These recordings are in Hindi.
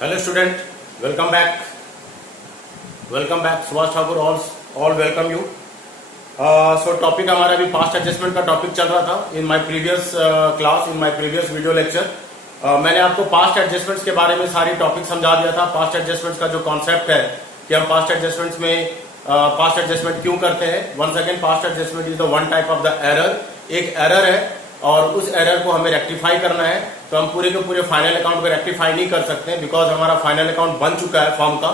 Hello student, welcome back. Subhash Thakur all welcome you. So topic हमारा अभी पास्ट एडजस्टमेंट का टॉपिक चल रहा था in my previous class, in my previous video lecture. मैंने आपको पास्ट एडजस्टमेंट्स के बारे में सारी टॉपिक समझा दिया था। पास्ट एडजस्टमेंट्स का जो कॉन्सेप्ट है कि हम पास्ट एडजस्टमेंट्स में पास्ट एडजस्टमेंट क्यों करते हैं। Once again, past adjustment is the one type of the error. एक एरर है और उस एरर को हमें रेक्टिफाई करना है। तो हम पूरे के पूरे फाइनल अकाउंट को रेक्टिफाई नहीं कर सकते बिकॉज हमारा फाइनल अकाउंट बन चुका है फर्म का।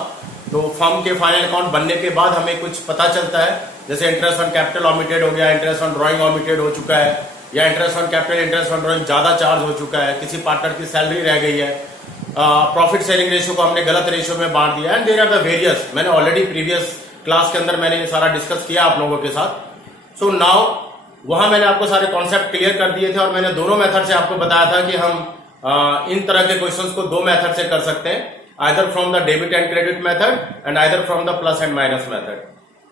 तो फर्म के फाइनल अकाउंट बनने के बाद हमें कुछ पता चलता है, जैसे इंटरेस्ट ऑन कैपिटल ऑमिटेड हो गया, इंटरेस्ट ऑन ड्रॉइंग ऑमिटेड हो चुका है, या interest on capital interest on drawing ज्यादा चार्ज हो चुका है, किसी पार्टनर की सैलरी रह गई है, प्रॉफिट शेयरिंग रेशियो को हमने गलत रेशियो में बांट दिया। And there are the various, मैंने ऑलरेडी प्रीवियस क्लास के अंदर मैंने ये सारा डिस्कस किया आप लोगों के साथ। सो नाउ वहां मैंने आपको सारे कॉन्सेप्ट क्लियर कर दिए थे और मैंने दोनों मेथड से आपको बताया था कि हम इन तरह के क्वेश्चंस को दो मेथड से कर सकते हैं, either from the debit and credit method and either from the plus and minus method.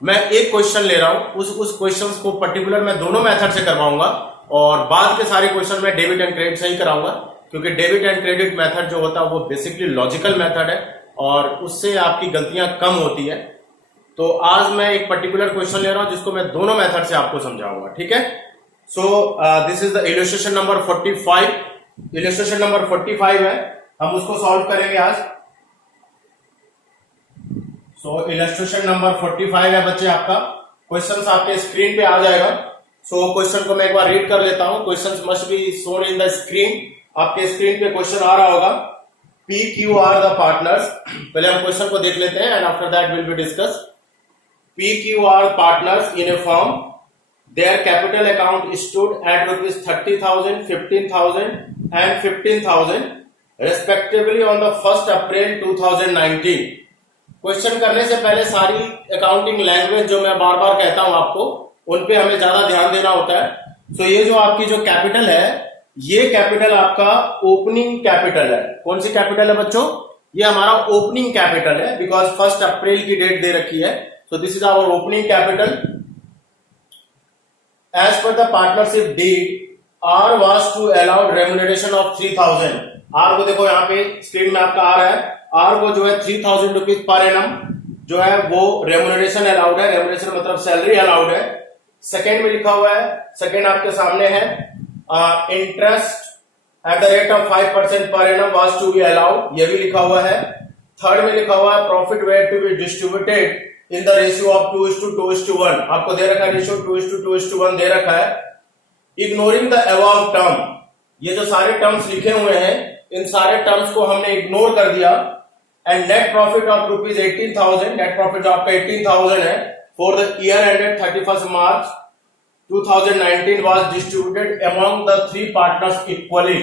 मैं एक क्वेश्चन ले रहा हूं, उस क्वेश्चंस को पर्टिकुलर मैं दोनों मेथड से करवाऊंगा और बाद के सारे क्वेश्चन मैं डेबिट एंड क्रेडिट से ही कराऊंगा, क्योंकि डेबिट एंड क्रेडिट मेथड जो होता है वो बेसिकली लॉजिकल मेथड है और उससे आपकी गलतियां कम होती है। तो आज मैं एक पर्टिकुलर क्वेश्चन ले रहा हूं जिसको मैं दोनों मेथड से आपको समझाऊंगा, ठीक है। So this is the illustration number 45। Illustration number 45 है, हम उसको सॉल्व करेंगे आज। सो इलस्ट्रेशन नंबर 45 है बच्चे आपका। क्वेश्चन आपके स्क्रीन पे आ जाएगा। सो क्वेश्चन को मैं एक बार रीड कर लेता हूं। Question must be shown in the screen. आपके स्क्रीन पे क्वेश्चन आ रहा होगा। P Q R the partners. पहले हम क्वेश्चन को देख लेते हैं and after that will be discuss. P, Q are partners in a firm. Their capital account stood at rupees 30,000, 15,000 and 15,000 respectively on the 1st April 2019. Question करने से पहले सारी अकाउंटिंग लैंग्वेज जो मैं बार बार कहता हूं आपको, उन पे हमें ज्यादा ध्यान देना होता है। तो ये जो आपकी जो कैपिटल है, ये कैपिटल आपका ओपनिंग कैपिटल है। कौन सी कैपिटल है बच्चों? ये हमारा ओपनिंग कैपिटल है बिकॉज 1 अप्रैल की डेट दे रखी है। So this is our opening capital. As per the partnership deed, R was to allow remuneration of 3,000. R को देखो यहाँ पे स्क्रीन में आपका आ रहा है। R को जो है 3,000 रुपीज पर एनम जो है वो रेमुनरेशन अलाउड है। रेमुनरेशन मतलब सैलरी अलाउड है। सेकेंड में लिखा हुआ है, सेकेंड आपके सामने है, interest at the rate of 5% per annum was to be allowed, ये भी लिखा हुआ है। थर्ड में लिखा हुआ है profit were to be distributed in the ratio of 2:2:1। आपको दे रखा है रेशियो 2:2:1 दे रखा है। इग्नोरिंग द अबव टर्म, ये जो सारे टर्म्स लिखे हुए हैं इन सारे टर्म्स को हमने इग्नोर कर दिया। And net profit of rupees 18,000, net profit जो आपका 18,000 है for the year ended 31 March 2019 was distributed among the 3 partners equally.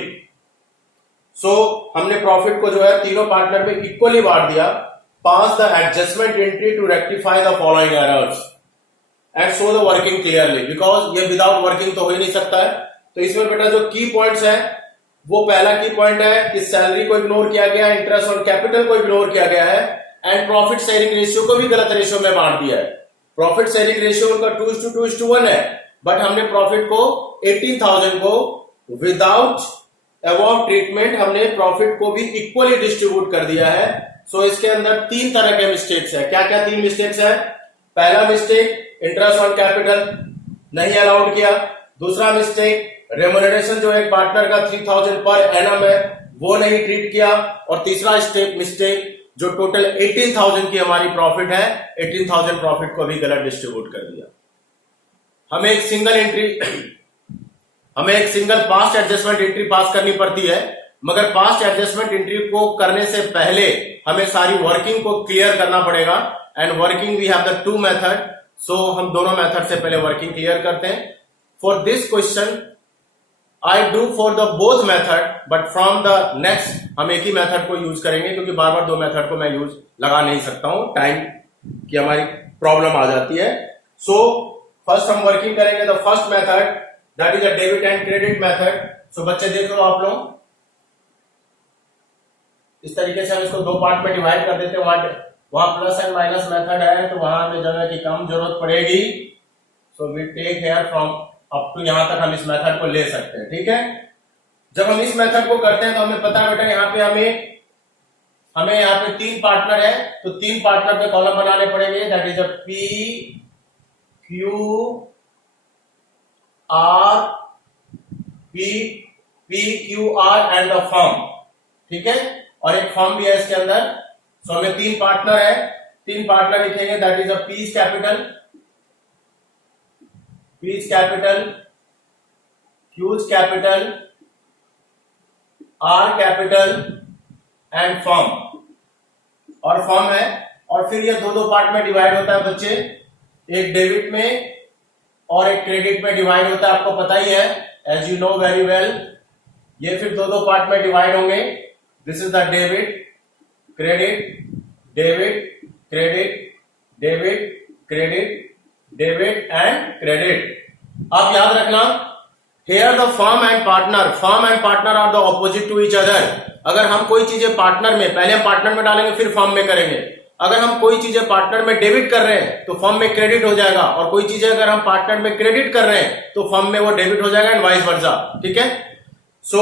So हमने प्रॉफिट को जो है तीनों पार्टनर में इक्वली बांट दिया। Pass the adjustment entry to rectify the following errors and show the working clearly, because ये विदाउट वर्किंग तो हो ही नहीं सकता है। तो इसमें बेटा जो की पॉइंट्स है, वो पहला की पॉइंट है कि सैलरी को इग्नोर किया गया, इंटरेस्ट और कैपिटल को इग्नोर किया गया है एंड प्रॉफिट शेयरिंग रेशियो को भी गलत रेशियो में बांट दिया है। प्रॉफिट शेयरिंग रेशियो उनका 2:2:1 है, बट हमने प्रॉफिट को 18,000 को विदाउट अबव ट्रीटमेंट हमने प्रॉफिट को भी इक्वली डिस्ट्रीब्यूट कर दिया है। सो इसके अंदर 3 तरह के मिस्टेक्स है। क्या क्या 3 मिस्टेक्स है? पहला मिस्टेक, इंटरेस्ट ऑन कैपिटल नहीं अलाउड किया। दूसरा मिस्टेक, रेमुनरेशन जो एक पार्टनर का 3,000 पर एनम है वो नहीं ट्रीट किया। और तीसरा मिस्टेक जो टोटल 18,000 की हमारी प्रॉफिट है, 18,000 प्रॉफिट को भी गलत डिस्ट्रीब्यूट कर दिया। हमें एक सिंगल पास्ट एडजस्टमेंट एंट्री पास करनी पड़ती है, मगर पास्ट एडजस्टमेंट एंट्री को करने से पहले हमें सारी वर्किंग को क्लियर करना पड़ेगा। And working we have the 2 method. So हम दोनों मेथड से पहले वर्किंग क्लियर करते हैं। For this question I do for the both method, but from the next हम एक ही मेथड को यूज करेंगे, क्योंकि बार बार 2 मेथड को मैं यूज लगा नहीं सकता हूं, टाइम की हमारी प्रॉब्लम आ जाती है। सो फर्स्ट हम वर्किंग करेंगे the first method, that is a debit and credit method. So बच्चे देख लो आप लोग, इस तरीके से हम इसको 2 पार्ट में डिवाइड कर देते हैं। वहां प्लस एंड माइनस मेथड है तो वहां हमें जगह की कम जरूरत पड़ेगी। So we take here from up to यहां तक हम इस मेथड को ले सकते हैं, ठीक है। जब हम इस मेथड को करते हैं तो हमें पता है बेटा यहाँ पे हमें यहाँ पे 3 पार्टनर है, तो 3 पार्टनर के कॉलम बनाने पड़ेंगे, that is a P Q R, P Q R and the firm, ठीक है, और एक फर्म भी है इसके अंदर। सो हमें 3 पार्टनर है, 3 पार्टनर लिखेंगे, that is a P's capital, Q's capital, R capital and firm, और फर्म है। और फिर ये 2 पार्ट में डिवाइड होता है बच्चे, एक डेबिट में और एक क्रेडिट में डिवाइड होता है, आपको पता ही है, as you know very well. ये फिर 2 पार्ट में डिवाइड होंगे, this is the debit credit, debit credit, debit credit, debit and credit. अब याद रखना, here the firm and partner are the opposite to each other. अगर हम कोई चीजें पार्टनर में, पहले हम पार्टनर में डालेंगे फिर फर्म में करेंगे। अगर हम कोई चीजें पार्टनर में डेबिट कर रहे हैं तो फर्म में क्रेडिट हो जाएगा, और कोई चीजें अगर हम पार्टनर में क्रेडिट कर रहे हैं तो फर्म में वो डेबिट हो जाएगा, एंड वाइस वर्सा, ठीक है। सो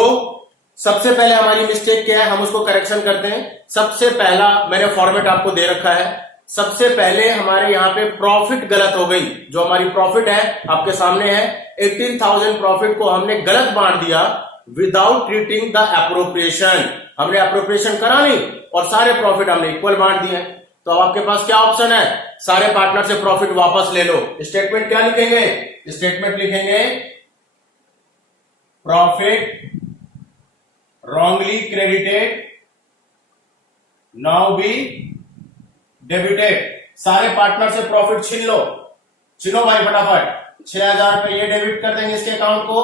सबसे पहले हमारी मिस्टेक क्या है, हम उसको करेक्शन करते हैं। सबसे पहला मैंने फॉर्मेट आपको दे रखा है, सबसे पहले हमारे यहाँ पे प्रॉफिट गलत हो गई। जो हमारी प्रॉफिट है आपके सामने है, 18,000 प्रॉफिट को हमने गलत बांट दिया विदाउट ट्रीटिंग द एप्रोप्रिएशन। हमने एप्रोप्रिएशन करा नहीं और सारे प्रॉफिट हमने इक्वल बांट दिए। तो अब आपके पास क्या ऑप्शन है, सारे पार्टनर से प्रॉफिट वापस ले लो। स्टेटमेंट क्या लिखेंगे, स्टेटमेंट लिखेंगे profit wrongly credited now be debited। सारे पार्टनर से प्रॉफिट छीनो भाई फटाफट। 6,000 रुपए ये डेबिट कर देंगे इसके अकाउंट को,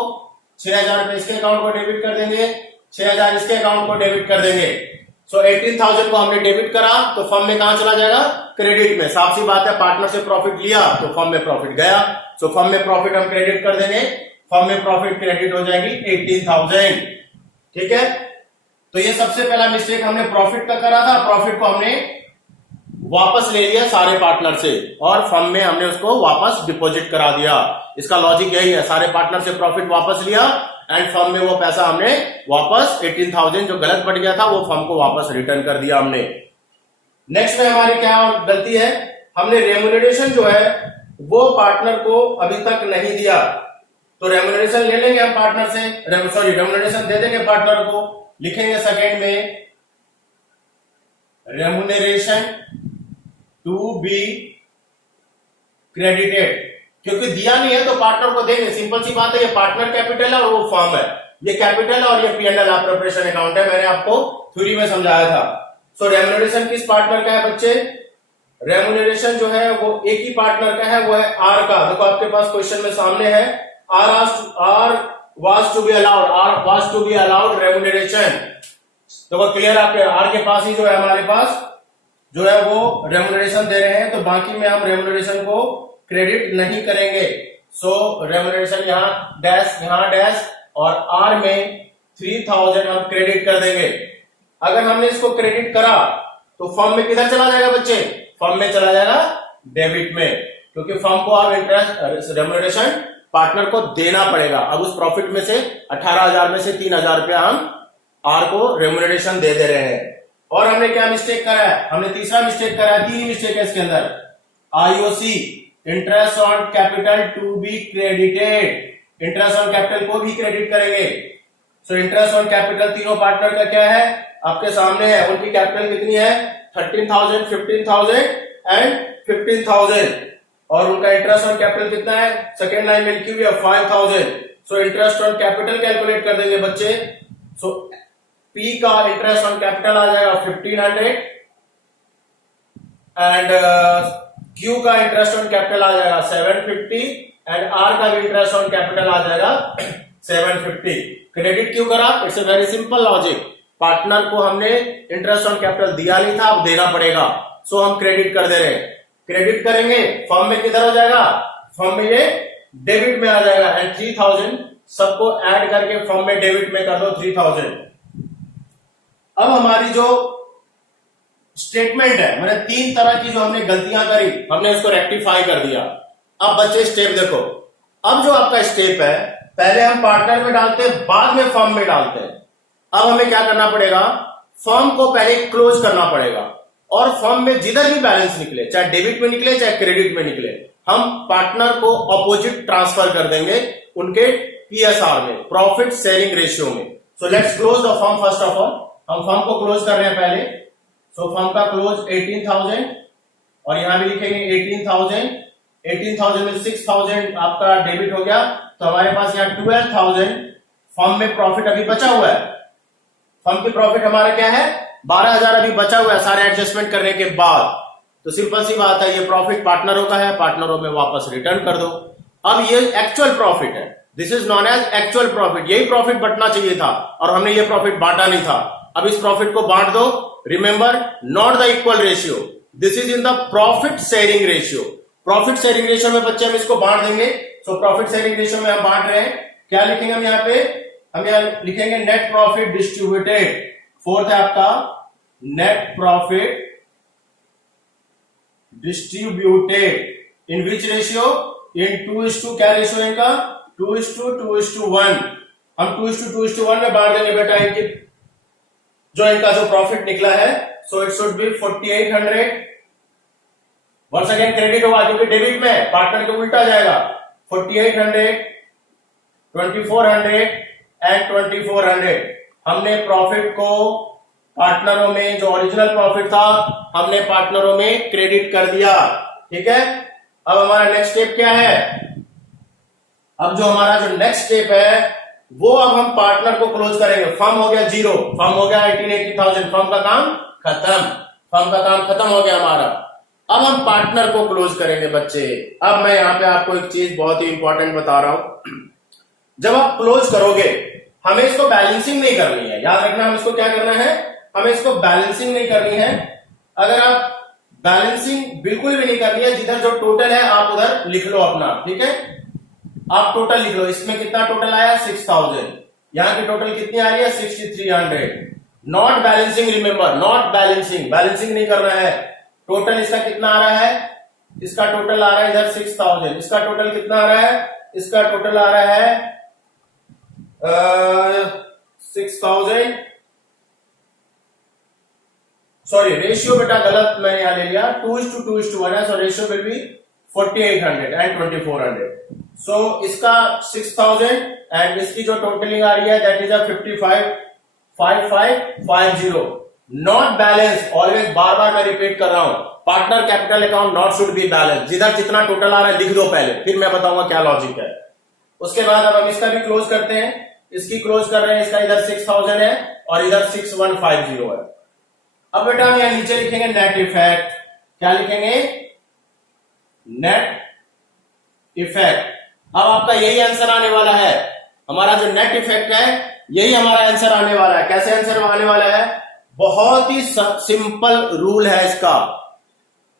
6,000 रुपए इसके अकाउंट को डेबिट कर देंगे, 6,000 इसके अकाउंट को डेबिट कर देंगे। सो 18,000 को हमने डेबिट करा तो फर्म में कहां चला जाएगा, क्रेडिट में। साफ सी बात है, पार्टनर से प्रॉफिट लिया तो फर्म में प्रॉफिट गया। सो फर्म में प्रॉफिट हम क्रेडिट कर देंगे, फर्म में प्रॉफिट क्रेडिट हो जाएगी 18,000, ठीक है। तो ये सबसे पहला मिस्टेक हमने प्रॉफिट का करा था, प्रॉफिट को हमने वापस ले लिया सारे पार्टनर से और फर्म में हमने उसको वापस डिपॉजिट करा दिया। इसका लॉजिक यही है, सारे पार्टनर से प्रॉफिट वापस लिया एंड फर्म में वो पैसा हमने वापस 18,000 जो गलत बढ़ गया था वो फर्म को वापस रिटर्न कर दिया हमने। नेक्स्ट में हमारी क्या गलती है, हमने रेम्यूनरेशन जो है वो पार्टनर को अभी तक नहीं दिया। तो रेम्यूनरेशन ले लेंगे हम पार्टनर से, रेम्यूनरेशन दे देंगे पार्टनर को। लिखेंगे सेकेंड में रेम्यूनरेशन टू बी क्रेडिटेड, क्योंकि दिया नहीं है तो पार्टनर को देंगे। सिंपल सी बात है, ये पार्टनर कैपिटल है और वो फर्म है, ये कैपिटल है और ये P&L एप्रोप्रिएशन अकाउंट है, मैंने आपको थ्योरी में समझाया था। सो रेम्यूनरेशन किस पार्टनर का है बच्चे, रेम्यूनरेशन जो है वो एक ही पार्टनर का है, वो है आर का। देखो आपके पास क्वेश्चन में सामने है, are was to be allowed remuneration। तो वो क्लियर, आपके आर के पास ही जो है हमारे पास जो है वो रेम्यूनरेशन दे रहे हैं, तो बाकी में हम रेम्यूनरेशन को क्रेडिट नहीं करेंगे। सो रेम्यूनरेशन यहाँ डैश और आर में 3,000 हम क्रेडिट कर देंगे। अगर हमने इसको क्रेडिट करा तो फर्म में किधर चला जाएगा बच्चे, फर्म में चला जाएगा डेबिट में, क्योंकि फर्म को अब इंटरेस्ट रेम्यूनरेशन पार्टनर को देना पड़ेगा। अब उस प्रॉफिट में से 18,000 में से 3,000 रुपया हम आर को रेम्यूनरेशन दे रहे हैं। और हमने क्या मिस्टेक करा है, हमने तीसरा मिस्टेक करा है, 3 मिस्टेक है इसके अंदर। IOC interest on capital to be credited, interest on capital को भी क्रेडिट करेंगे। सो इंटरेस्ट ऑन कैपिटल तीनों पार्टनर का क्या है आपके सामने है, उनकी कैपिटल कितनी है 13,000, 15,000 एंड 15,000, और उनका इंटरेस्ट ऑन कैपिटल कितना है, सेकेंड लाइन में लिखी हुई है 5,000। सो इंटरेस्ट ऑन कैपिटल कैलकुलेट कर देंगे बच्चे। सो P का इंटरेस्ट ऑन कैपिटल आ जाएगा 1,500 एंड Q का इंटरेस्ट ऑन कैपिटल आ जाएगा 750 एंड R का भी इंटरेस्ट ऑन कैपिटल आ जाएगा 750। क्रेडिट क्यों करा, it's a very simple logic, partner को हमने इंटरेस्ट ऑन कैपिटल दिया नहीं था, अब देना पड़ेगा, सो हम क्रेडिट कर दे रहे हैं। क्रेडिट करेंगे फर्म में किधर हो जाएगा, फर्म में ये डेबिट में आ जाएगा एंड 3,000 सबको ऐड करके फर्म में डेबिट में कर दो 3,000। अब हमारी जो स्टेटमेंट है, मैंने 3 तरह की जो हमने गलतियां करी हमने उसको रेक्टिफाई कर दिया। अब बच्चे स्टेप देखो, अब जो आपका स्टेप है पहले हम पार्टनर में डालते हैं बाद में फर्म में डालते हैं। अब हमें क्या करना पड़ेगा, फर्म को पहले क्लोज करना पड़ेगा, और फर्म में जिधर भी बैलेंस निकले, चाहे डेबिट में निकले चाहे क्रेडिट में निकले, हम पार्टनर को अपोजिट ट्रांसफर कर देंगे उनके पीएसआर में, प्रॉफिट शेयरिंग रेशियो में। So let's close the firm first of all. हम फर्म को क्लोज कर रहे हैं पहले। सो फर्म का क्लोज 18,000, और यहां भी लिखेंगे 18,000। 18,000 में 6,000 आपका डेबिट हो गया, तो हमारे पास यहाँ 12,000 फर्म में प्रॉफिट अभी बचा हुआ है। फर्म की प्रॉफिट हमारा क्या है, 12,000 अभी बचा हुआ है सारे एडजस्टमेंट करने के बाद। तो सिंपल सी बात है, ये प्रॉफिट पार्टनरों का है, पार्टनरों में वापस रिटर्न कर दो। अब ये एक्चुअल प्रॉफिट है, this is known as actual profit. यही प्रॉफिट बंटना चाहिए था और हमने ये प्रॉफिट बांटा नहीं था। अब इस प्रॉफिट को बांट दो। Remember, not the equal ratio, this is in the profit sharing ratio. Profit sharing ratio में बच्चे हम इसको बांट देंगे। सो प्रॉफिट शेयरिंग रेशियो में हम बांट रहे हैं। क्या लिखेंगे हम यहाँ पे, हम यहाँ लिखेंगे नेट प्रॉफिट डिस्ट्रीब्यूटेड। फोर्थ है आपका net profit distributed in which ratio, in 2:2। क्या रेशियो इनका, 2:2:1। हम 2:2:1 में बांट देंगे बेटा इनकी, जो इनका जो प्रॉफिट निकला है। So it should be 4,800। Once again credit होगा क्योंकि डेबिट में पार्टनर के उल्टा जाएगा। 4,800, 2,400 एंड 2,400। हमने प्रॉफिट को पार्टनरों में, जो ओरिजिनल प्रॉफिट था, हमने पार्टनरों में क्रेडिट कर दिया। ठीक है। अब हमारा नेक्स्ट स्टेप क्या है, अब जो हमारा जो नेक्स्ट स्टेप है वो अब हम पार्टनर को क्लोज करेंगे। फर्म हो गया 0, फर्म हो गया 18,000, फर्म का काम खत्म, फर्म का काम खत्म हो गया हमारा। अब हम पार्टनर को क्लोज करेंगे बच्चे। अब मैं यहां पे आपको एक चीज बहुत ही इंपॉर्टेंट बता रहा हूं। जब आप क्लोज करोगे, हमें इसको बैलेंसिंग नहीं करनी है, याद रखना। हम इसको क्या करना है, हमें इसको बैलेंसिंग नहीं करनी है। अगर आप बैलेंसिंग बिल्कुल भी नहीं करनी है, जिधर जो टोटल है आप उधर लिख लो अपना। ठीक है, आप टोटल लिख लो। इसमें कितना टोटल आया, 6,000। यहां की टोटल कितनी आ रही है, 6,300। Not balancing, remember, not balancing, balancing नहीं करना है। टोटल इसका कितना आ रहा है, इसका टोटल आ रहा है इधर 6,000। इसका टोटल कितना आ रहा है, इसका टोटल आ रहा है 6,000। सॉरी, रेशियो बेटा गलत मैंने यहां ले लिया, 2:2:1 है। So ratio will be 4,800 and 2,400। So इसका 6,000 एंड इसकी जो टोटलिंग आ रही है that is 55,5,550। Not balance, always, बार बार मैं रिपीट कर रहा हूं, partner capital account not should be balance. जिधर जितना टोटल आ रहा है लिख दो पहले, फिर मैं बताऊंगा क्या लॉजिक है। उसके बाद अब हम इसका भी क्लोज करते हैं। इसकी क्लोज कर रहे हैं, इसका इधर 6,000 है और इधर 6,150 है। अब बेटा हम यहां नीचे लिखेंगे नेट इफेक्ट। क्या लिखेंगे, नेट इफेक्ट। अब आपका यही आंसर आने वाला है, हमारा जो नेट इफेक्ट है यही हमारा आंसर आने वाला है। कैसे आंसर आने वाला है, बहुत ही सिंपल रूल है इसका।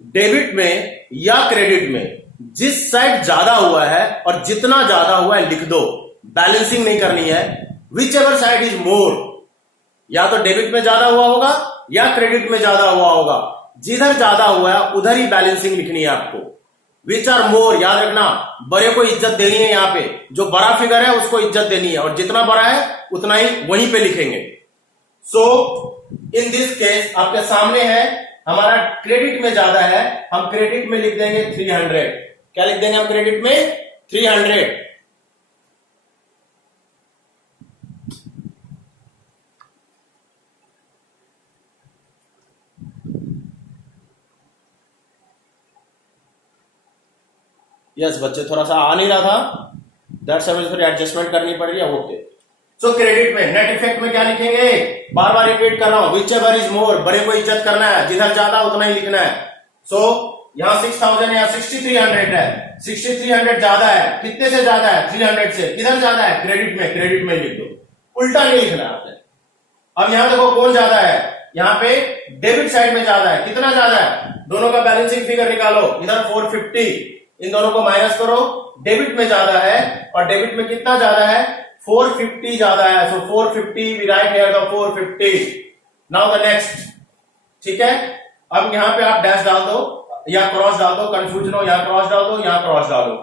डेबिट में या क्रेडिट में जिस साइड ज्यादा हुआ है और जितना ज्यादा हुआ है लिख दो, बैलेंसिंग नहीं करनी है। Which ever side is more, या तो डेबिट में ज्यादा हुआ होगा या क्रेडिट में ज्यादा हुआ होगा। जिधर ज्यादा हुआ है उधर ही बैलेंसिंग लिखनी है आपको। विच आर मोर, याद रखना, बड़े को इज्जत देनी है। यहां पे जो बड़ा फिगर है उसको इज्जत देनी है, और जितना बड़ा है उतना ही वहीं पे लिखेंगे। सो इन दिस केस आपके सामने है, हमारा क्रेडिट में ज्यादा है, हम क्रेडिट में लिख देंगे 300। क्या लिख देंगे हम क्रेडिट में, 300। यस बच्चे, थोड़ा सा आ नहीं रहा था, दैट्स व्हाई मुझे थोड़ी एडजस्टमेंट करनी पड़ रही है। ओके, सो क्रेडिट में नेट इफेक्ट में क्या लिखेंगे, बार बार रिपीट कर रहा हूं, विच एवर इज मोर, बड़े को इज्जत करना है, जिधर ज्यादा उतना ही लिखना है। सो यहां 6,000 है, यहां 6,300 है। 6,300 ज्यादा है, कितने से ज्यादा है, 300 से। किधर ज्यादा है, क्रेडिट में, क्रेडिट में लिख दो, उल्टा नहीं लिखना आपने। अब यहां देखो कौन ज्यादा है, यहां पे डेबिट साइड में ज्यादा है। कितना ज्यादा है, दोनों का बैलेंसिंग फिगर निकालो, इधर 450, इन दोनों को माइनस करो। डेबिट में ज्यादा है, और डेबिट में कितना ज्यादा है, 450 ज्यादा है। So 450, we write here the 450। Now the next, ठीक है। अब यहां पे आप डैश डाल दो या क्रॉस डाल दो, कंफ्यूजन हो, यहां क्रॉस डाल दो, यहां क्रॉस डाल दो।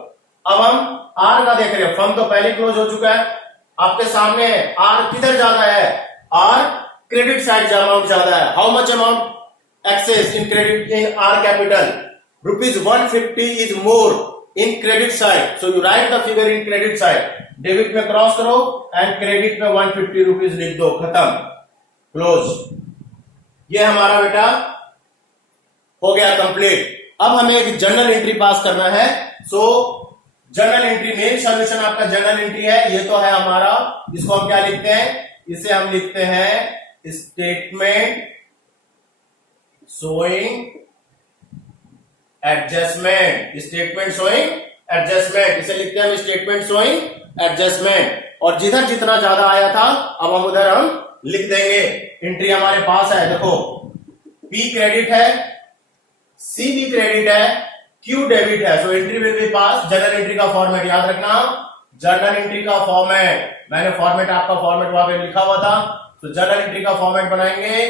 अब हम आर का देख रहे हैं, फर्म तो पहले क्लोज हो चुका है, आपके सामने है। आर किधर ज्यादा है, आर क्रेडिट साइड जो अमाउंट ज्यादा है, how much amount access in credit in are capital, rupees 150 is more in credit side, so you right the figure in credit side, debit में क्रॉस करो एंड क्रेडिट में 150 रुपीज लिख दो, खत्म, क्लोज। ये हमारा बेटा हो गया कंप्लीट। अब हमें एक जर्नल एंट्री पास करना है। सो जर्नल एंट्री, मेन सॉल्यूशन आपका जर्नल एंट्री है, ये तो है हमारा, इसको हम क्या लिखते हैं, इसे हम लिखते हैं statement showing adjustment, statement showing adjustment, इसे लिखते हैं हम स्टेटमेंट शोइंग एडजस्टमेंट। और जिधर जितना ज्यादा आया था अब हम उधर हम लिख देंगे। एंट्री हमारे पास है, देखो P क्रेडिट है, C भी क्रेडिट है, Q डेबिट है, so entry will be pass. Journal entry का फॉर्मेट याद रखना, जर्नल एंट्री का फॉर्मेट, मैंने फॉर्मेट आपका फॉर्मेट वहां पे लिखा हुआ था, तो जर्नल एंट्री का फॉर्मेट बनाएंगे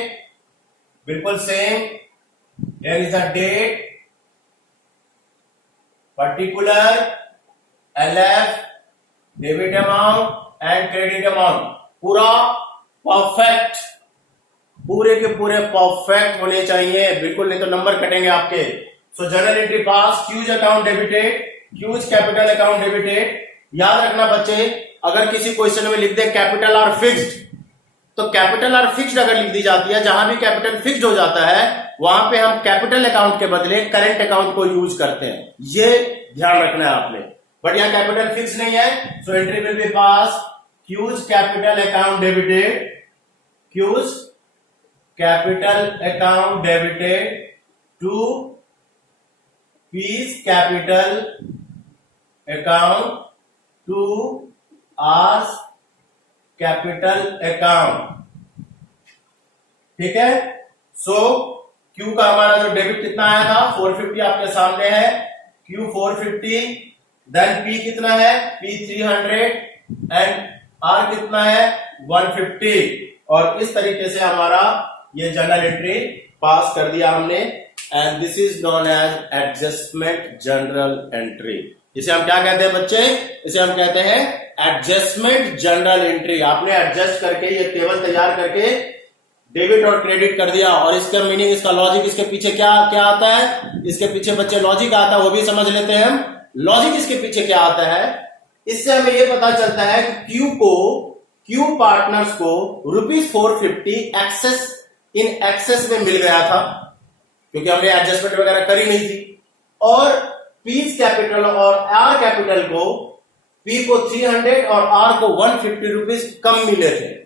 बिल्कुल same. There is a date, particular, LF, debit amount and credit amount, पूरा परफेक्ट, पूरे के पूरे परफेक्ट होने चाहिए बिल्कुल, नहीं तो नंबर कटेंगे आपके। So journal entry pass, cause account debited, cues capital account debited. याद रखना बच्चे, अगर किसी क्वेश्चन में लिख दे कैपिटल आर फिक्स्ड, तो कैपिटल आर फिक्स्ड अगर लिख दी जाती है, जहां भी कैपिटल फिक्स्ड हो जाता है वहां पे हम कैपिटल अकाउंट के बदले करेंट अकाउंट को यूज करते हैं, ये ध्यान रखना है आपने। बट यहाँ कैपिटल फिक्स नहीं है, so entry will be pass, Q's capital account debited, cues capital account debited to P's capital account to R's capital account, ठीक है। सो क्यू का हमारा जो डेबिट कितना आया था 450 आपके सामने है, क्यू 450, देन पी कितना है, पी 300 एंड आर कितना है 150, और इस तरीके से हमारा ये जर्नल एंट्री पास कर दिया हमने। And this is known as adjustment journal entry. इसे हम क्या कहते हैं बच्चे, इसे हम कहते हैं एडजस्टमेंट जर्नल एंट्री। आपने एडजस्ट करके ये टेबल तैयार करके डेबिट और क्रेडिट कर दिया, और इसका मीनिंग, इसका लॉजिक, इसके पीछे क्या क्या आता है, इसके पीछे बच्चे लॉजिक आता है, वो भी समझ लेते हैं हम। लॉजिक इसके पीछे क्या आता है, इससे हमें यह पता चलता है कि क्यू पार्टनर्स को रुपीज 450 इन एक्सेस में मिल गया था, क्योंकि हमने एडजस्टमेंट वगैरह करी नहीं थी, और पीस कैपिटल और आर कैपिटल को, पी को 300 और आर को 150 रुपीज कम मिले थे।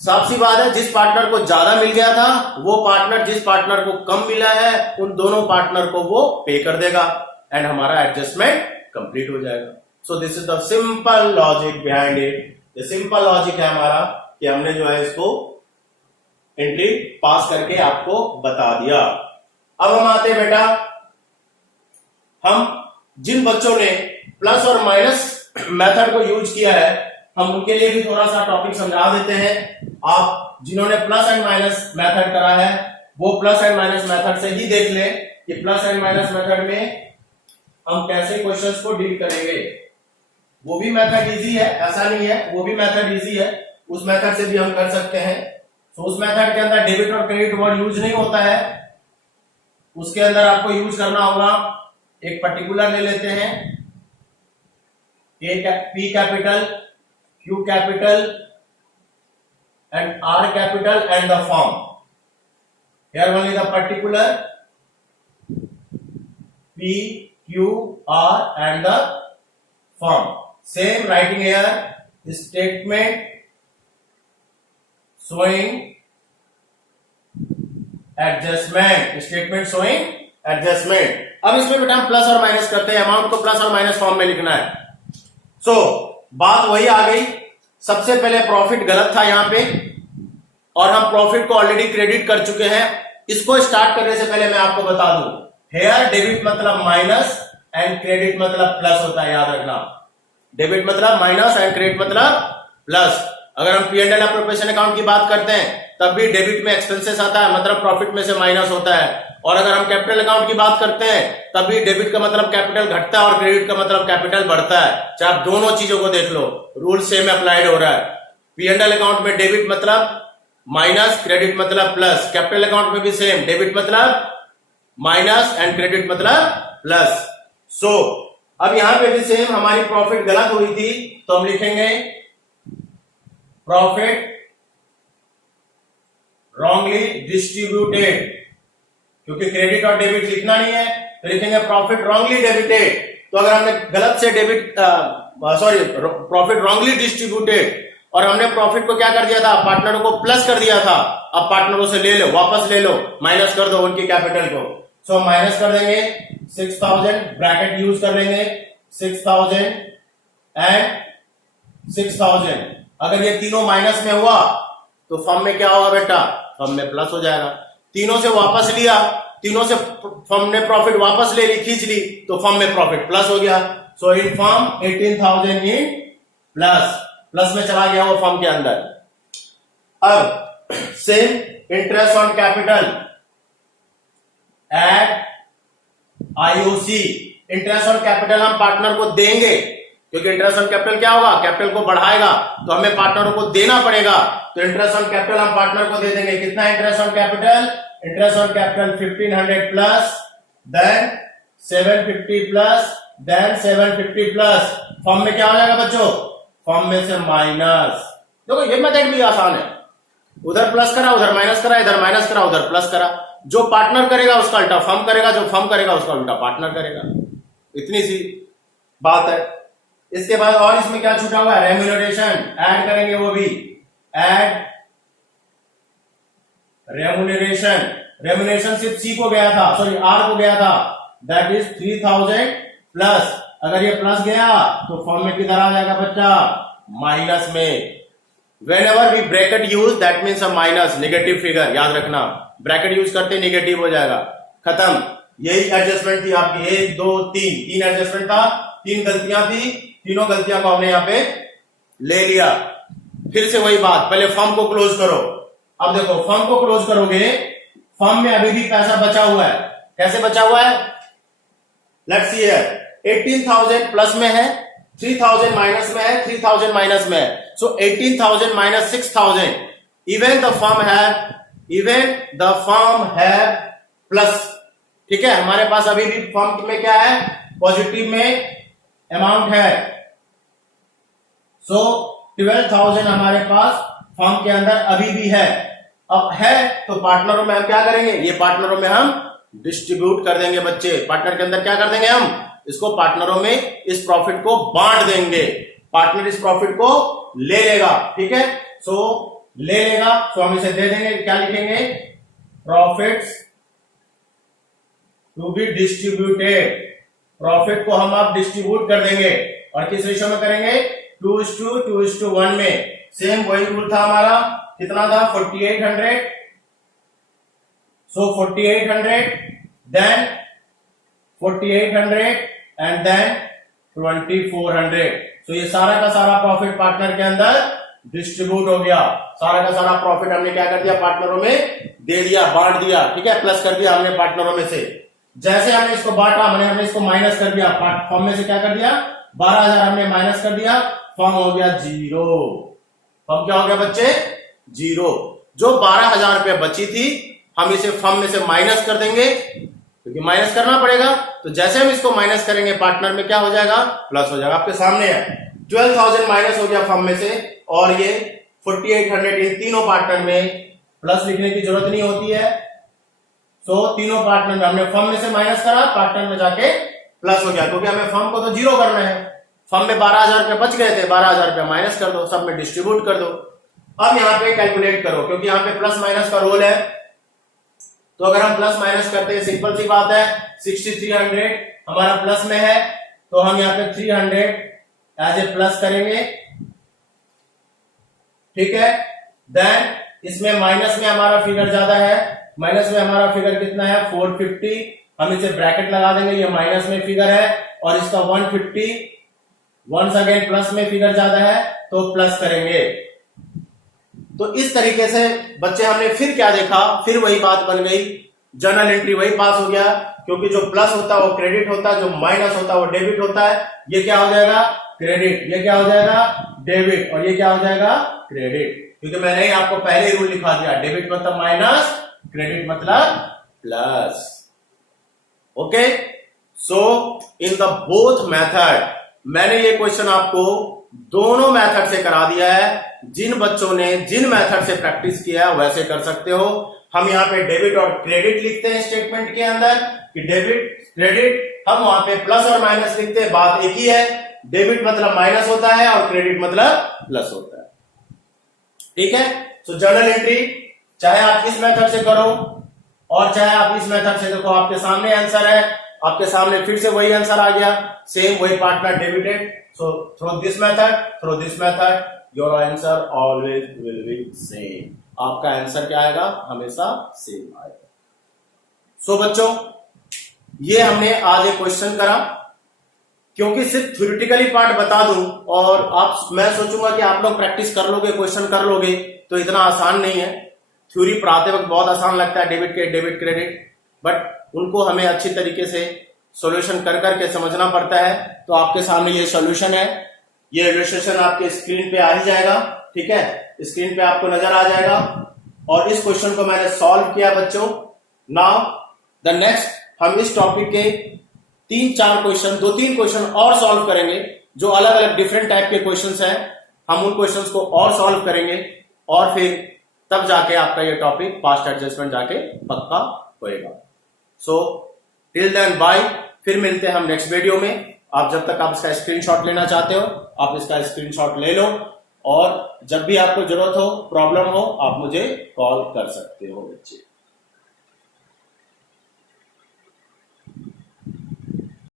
साफ सी बात है, जिस पार्टनर को ज्यादा मिल गया था वो पार्टनर जिस पार्टनर को कम मिला है उन दोनों पार्टनर को वो पे कर देगा एंड हमारा एडजस्टमेंट कंप्लीट हो जाएगा। So this is the simple logic behind it. ये सिंपल लॉजिक है हमारा कि हमने जो है इसको एंट्री पास करके आपको बता दिया। अब हम आते हैं बेटा, हम जिन बच्चों ने प्लस और माइनस मेथड को यूज किया है हम उनके लिए भी थोड़ा सा टॉपिक समझा देते हैं। आप जिन्होंने प्लस एंड माइनस मेथड करा है वो प्लस एंड माइनस मेथड से ही देख ले कि प्लस एंड माइनस मेथड में हम कैसे क्वेश्चंस को डील करेंगे। वो भी मेथड इजी है, ऐसा नहीं है, वो भी मेथड इजी है, उस मेथड से भी हम कर सकते हैं। तो उस मेथड के अंदर डेबिट और क्रेडिट वर्ड यूज नहीं होता है, उसके अंदर आपको यूज करना होगा, एक पर्टिकुलर ले लेते हैं, P capital, Q capital and are capital and the form. Here only the particular P Q R and the form. Same writing here, statement showing adjustment, statement showing adjustment. अब इसमें बेटा हम प्लस और माइनस करते हैं, अमाउंट को प्लस और माइनस फॉर्म में लिखना है। सो बात वही आ गई, सबसे पहले प्रॉफिट गलत था यहां पे और हम प्रॉफिट को ऑलरेडी क्रेडिट कर चुके हैं। इसको स्टार्ट करने से पहले मैं आपको बता दूं, हेयर डेबिट मतलब माइनस एंड क्रेडिट मतलब प्लस होता है, याद रखना। डेबिट मतलब माइनस एंड क्रेडिट मतलब प्लस। अगर हम P&L अप्रोप्रिएशन अकाउंट की बात करते हैं तब भी डेबिट में एक्सपेंसेस आता है, मतलब प्रॉफिट में से माइनस होता है। और अगर हम कैपिटल अकाउंट की बात करते हैं तब भी डेबिट का मतलब कैपिटल घटता है और क्रेडिट का मतलब कैपिटल बढ़ता है। चाहे आप दोनों चीजों को देख लो, रूल सेम अप्लाइड हो रहा है। P&L अकाउंट में डेबिट मतलब माइनस, क्रेडिट मतलब प्लस। कैपिटल अकाउंट में भी सेम, डेबिट मतलब माइनस एंड क्रेडिट मतलब प्लस। सो अब यहां पे भी सेम, हमारी प्रॉफिट गलत हुई थी तो हम लिखेंगे प्रॉफिट रॉन्गली डिस्ट्रीब्यूटेड, क्योंकि क्रेडिट और डेबिट लिखना नहीं है तो लिखेंगे प्रॉफिट रॉन्गली डेबिटेड। तो अगर हमने गलत से प्रॉफिट रॉन्गली डिस्ट्रीब्यूटेड और हमने प्रॉफिट को क्या कर दिया था, पार्टनरों को प्लस कर दिया था, अब पार्टनरों से ले लो, वापस ले लो, माइनस कर दो उनकी कैपिटल को। सो माइनस कर देंगे 6000, ब्रैकेट यूज कर लेंगे 6000 एंड 6000। अगर ये तीनों माइनस में हुआ तो फर्म में क्या होगा बेटा, फर्म में प्लस हो जाएगा। तीनों से वापस लिया, तीनों से फर्म ने प्रॉफिट वापस ले ली, खींच ली, तो फर्म में प्रॉफिट प्लस हो गया। सो इन फर्म 18,000 इन प्लस में चला गया वो फर्म के अंदर। अब same interest on capital eight IOC, interest on capital हम पार्टनर को देंगे, क्योंकि इंटरेस्ट ऑन कैपिटल क्या होगा, कैपिटल को बढ़ाएगा तो हमें पार्टनरों को देना पड़ेगा। तो इंटरेस्ट ऑन कैपिटल हम पार्टनर को दे देंगे। कितना interest on capital, interest on capital 1500 plus then 750 plus then 750 plus. Firm में क्या हो जाएगा बच्चों, फर्म में से माइनस। देखो ये मेथड भी आसान है, उधर प्लस करा उधर माइनस करा, इधर माइनस करा उधर प्लस करा। जो पार्टनर करेगा उसका उल्टा फर्म करेगा, जो फर्म करेगा उसका उल्टा पार्टनर करेगा। इतनी सी बात है। इसके बाद और इसमें क्या छूटा हुआ है, रेम्यूनरेशन ऐड करेंगे, वो भी ऐड रेम्यूनरेशन। रेम्यूनरेशन सिर्फ सी को गया था, सॉरी आर को गया था, दैट इज 3000 प्लस। अगर ये प्लस गया तो फॉर्म में किधर आ जाएगा बच्चा, माइनस में। Whenever we bracket use that means a minus, negative figure, याद रखना। ब्रैकेट यूज करते नेगेटिव हो जाएगा, खत्म। यही एडजस्टमेंट थी आपकी, 1 2 3, 3 एडजस्टमेंट था, 3 गलतियां थी, तीनों गलतियां को हमने यहां पे ले लिया। फिर से वही बात, पहले फर्म को क्लोज करो। अब देखो फर्म को क्लोज करोगे, फर्म में अभी भी पैसा बचा हुआ है। कैसे बचा हुआ है, लेट्स सी हियर, 18,000 प्लस में है, 3,000 माइनस में है, 3,000 माइनस में है। सो 18,000 माइनस 6,000, इवन द फर्म है प्लस। ठीक है, हमारे पास अभी भी फर्म में क्या है, पॉजिटिव में अमाउंट है। सो 12,000 हमारे पास फर्म के अंदर अभी भी है। अब है तो पार्टनरों में हम क्या करेंगे, ये पार्टनरों में हम डिस्ट्रीब्यूट कर देंगे बच्चे। पार्टनर के अंदर क्या कर देंगे हम, इसको पार्टनरों में इस प्रॉफिट को बांट देंगे। पार्टनर इस प्रॉफिट को ले लेगा, ठीक है। सो ले लेगा, सो हम इसे दे देंगे, क्या लिखेंगे, profits to be distributed. Profit को हम अब डिस्ट्रीब्यूट कर देंगे, और किस रेशियो में करेंगे, 2:1 में। सेम वही रूल था हमारा, कितना था, 4800। सो 4800 देन 4800 एंड देन 2400। सो ये सारा का सारा प्रॉफिट पार्टनर के अंदर डिस्ट्रीब्यूट हो गया। सारा का सारा प्रॉफिट हमने क्या कर दिया, पार्टनरों में दे दिया, बांट दिया, ठीक है, प्लस कर दिया हमने पार्टनरों में से। जैसे हमने इसको बांटा, हमने इसको माइनस कर दिया, फर्म में से क्या कर दिया, 12,000 हमने माइनस कर दिया, फर्म हो गया 0। फर्म क्या हो गया बच्चे, 0। जो 12,000 रुपये बची थी हम इसे फर्म में से माइनस कर देंगे, क्योंकि माइनस करना पड़ेगा। तो जैसे हम इसको माइनस करेंगे पार्टनर में क्या हो जाएगा, प्लस हो जाएगा। आपके सामने है 12,000 माइनस हो गया फर्म में से, और ये 4800 इन तीनों पार्टनर में प्लस लिखने की जरूरत नहीं होती है। सो तीनों पार्टनर में हमने फर्म में से माइनस करा, पार्टनर में जाके प्लस हो गया, क्योंकि हमें फर्म को तो 0 करना है। फर्म में 12,000 रुपये बच गए थे, 12,000 रुपये माइनस कर दो, सब में डिस्ट्रीब्यूट कर दो। अब यहाँ पे कैलकुलेट करो, क्योंकि यहाँ पे प्लस माइनस का रोल है। तो अगर हम प्लस माइनस करते हैं, सिंपल सी बात है, 6300 हमारा प्लस में है, तो हम यहाँ पे 300 एज ए प्लस करेंगे, ठीक है। देन इसमें माइनस में हमारा फिगर ज्यादा है, माइनस में हमारा फिगर कितना है, 450। हम इसे ब्रैकेट लगा देंगे, ये माइनस में फिगर है, और इसका 150 वंस अगेन प्लस में फिगर ज्यादा है, तो प्लस करेंगे। तो इस तरीके से बच्चे हमने फिर क्या देखा, फिर वही बात बन गई, जर्नल एंट्री वही पास हो गया, क्योंकि जो प्लस होता है वो क्रेडिट होता है, जो माइनस होता है वो डेबिट होता है। ये क्या हो जाएगा, क्रेडिट, ये क्या हो जाएगा, डेबिट और ये क्या हो जाएगा क्रेडिट, क्योंकि मैंने ही आपको पहले ही रूल लिखा दिया, डेबिट मतलब माइनस, क्रेडिट मतलब plus. Okay, so in the both method, मैंने ये क्वेश्चन आपको दोनों मेथड से करा दिया है। जिन बच्चों ने जिन मेथड से प्रैक्टिस किया है वैसे कर सकते हो। हम यहाँ पे डेबिट और क्रेडिट लिखते हैं स्टेटमेंट के अंदर कि डेबिट क्रेडिट, हम वहां पे प्लस और माइनस लिखते हैं, बात एक ही है। डेबिट मतलब माइनस होता है और क्रेडिट मतलब प्लस होता है। ठीक है, सो जर्नल एंट्री चाहे आप इस मेथड से करो और चाहे आप इस मेथड से, देखो आपके सामने आंसर है, आपके सामने फिर से वही आंसर आ गया, सेम वही partner debited. So through this method your answer always will be same. आपका आंसर क्या आएगा, हमेशा सेम आएगा। सो बच्चों, ये हमने आज एक क्वेश्चन करा, क्योंकि सिर्फ थ्योरेटिकली पार्ट बता दूं और मैं सोचूंगा कि आप लोग प्रैक्टिस कर लोगे, क्वेश्चन कर लोगे, तो इतना आसान नहीं है। थ्योरी पढ़ाते वक्त बहुत आसान लगता है, डेबिट क्रेडिट, बट उनको हमें अच्छी तरीके से सॉल्यूशन कर करके समझना पड़ता है। तो आपके सामने ये सॉल्यूशन है, ये इलस्ट्रेशन आपके स्क्रीन पे आ ही जाएगा। ठीक है, स्क्रीन पे आपको नजर आ जाएगा और इस क्वेश्चन को मैंने सॉल्व किया बच्चों। नाउ द नेक्स्ट, हम इस टॉपिक के 3-4 क्वेश्चन, 2-3 क्वेश्चन और सॉल्व करेंगे, जो अलग अलग डिफरेंट टाइप के क्वेश्चंस हैं। हम उन क्वेश्चंस को और सॉल्व करेंगे और फिर तब जाके आपका ये टॉपिक पास्ट एडजस्टमेंट जाके पक्का होएगा। सो टिल देन बाय, फिर मिलते हैं हम नेक्स्ट वीडियो में। आप जब तक आप इसका स्क्रीनशॉट लेना चाहते हो, आप इसका स्क्रीनशॉट ले लो और जब भी आपको जरूरत हो, प्रॉब्लम हो, आप मुझे कॉल कर सकते हो बच्चे।